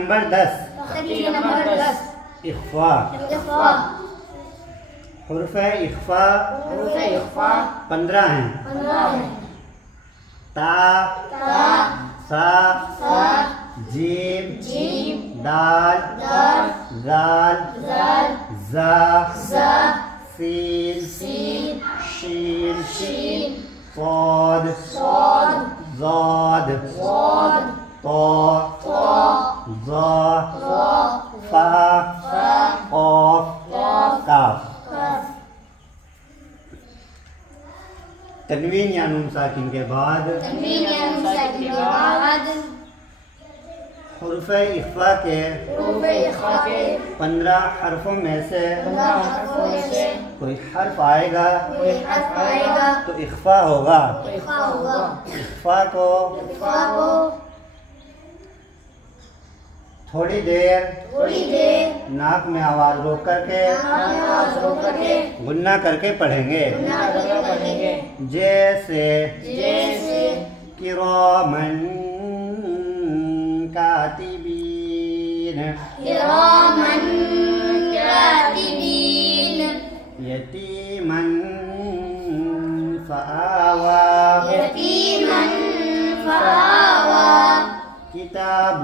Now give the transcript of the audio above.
Number 10 اخفا حروف اخفا 15 ہیں تا سا جیم دال زال زا سین شین صاد زاد طا ظا فا قاف کاف تنوین یا نون ساکن کے بعد حروف اخفا کے 15 حرفوں میں سے کوئی حرف آئے گا تو اخفا ہوگا. اخفا کو تھوڑی دیر ناک میں آواز روک کر کے گننا کر کے پڑھیں گے. جیسے کرامن کاتبین یتیمن فآوا کتاب